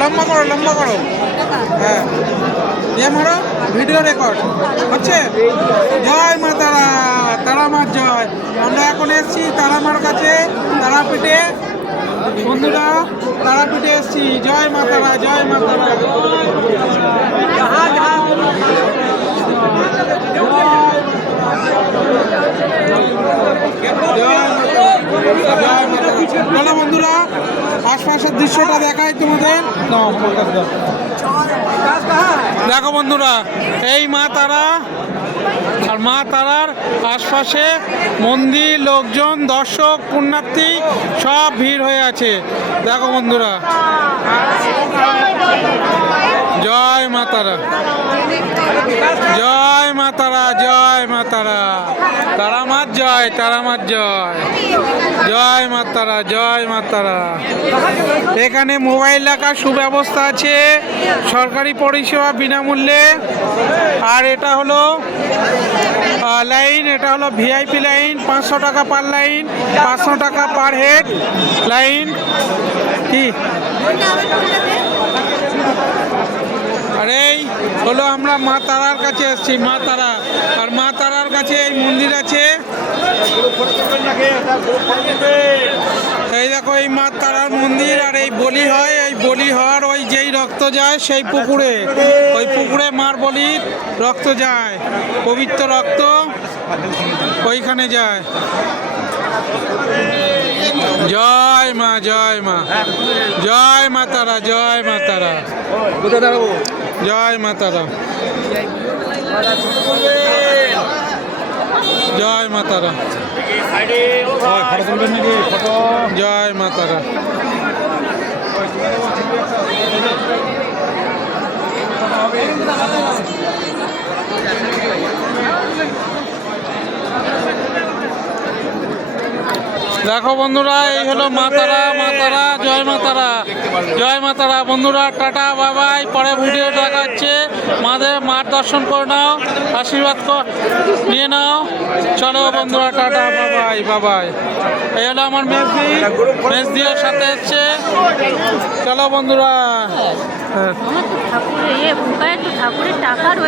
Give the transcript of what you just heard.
লম্বা করো লম্বা করো। হ্যাঁ নিয়ে মারো, ভিডিও রেকর্ড হচ্ছে। জয় মা তারা, তারা মার জয়। আমরা এখন এসেছি তারামার কাছে, তারাপীঠে বন্ধুরা, তারাপীঠে এসেছি। জয় মা তারা, জয় মা তারা। চলো বন্ধুরা, আশপাশের দৃশ্যটা দেখাই তোমাদের। দেখো বন্ধুরা, এই মা তারা, আর মা তারার আশপাশে মন্দির, লোকজন, দর্শক, পুণ্যার্থী সব ভিড় হয়ে আছে। দেখো বন্ধুরা, জয় মা তারা, জয় মা তারা, জয় মা তারা। তারা মার জয়, তারা মার জয়। জয় মা তারা, জয় মা তারা। এখানে মোবাইল রাখার সুব্যবস্থা আছে, সরকারি পরিষেবা বিনামূল্যে। আর এটা হলো লাইন, এটা হলো ভিআইপি লাইন, 500 টাকা পার লাইন, 500 টাকা পার হেড লাইন। কি আর এই হলো আমরা মা তারার কাছে এসেছি, মা তারা। আর মা তারার কাছে এই মন্দির আছে। এই দেখো এই মা তারার মন্দির, আর এই বলি হয়, এই বলি হওয়ার ওই যেই রক্ত যায় সেই পুকুরে, ওই পুকুরে মার বলির রক্ত যায়, পবিত্র রক্ত ওইখানে যায়। জয় মা, জয় মা, জয় মা তারা, জয় মা তারা, জয় মা তারা, জয় মা তারা, জয় মা তারা। দেখো বন্ধুরা, এই হলো মা তারা, মা তারা, জয় মা তারা, জয় মা তারা। বন্ধুরা টাটা, বাবাই, পরে ভিডিও দেখাচ্ছে। মার দর্শন করে নাও, আশীর্বাদ নিয়ে নাও। চলো বন্ধুরা, টাটা, বাবাই, বাবাই। এই হলো আমার মেজদি, মেজদির সাথে এসছে। চলো বন্ধুরা। ঠাকুরের টাকা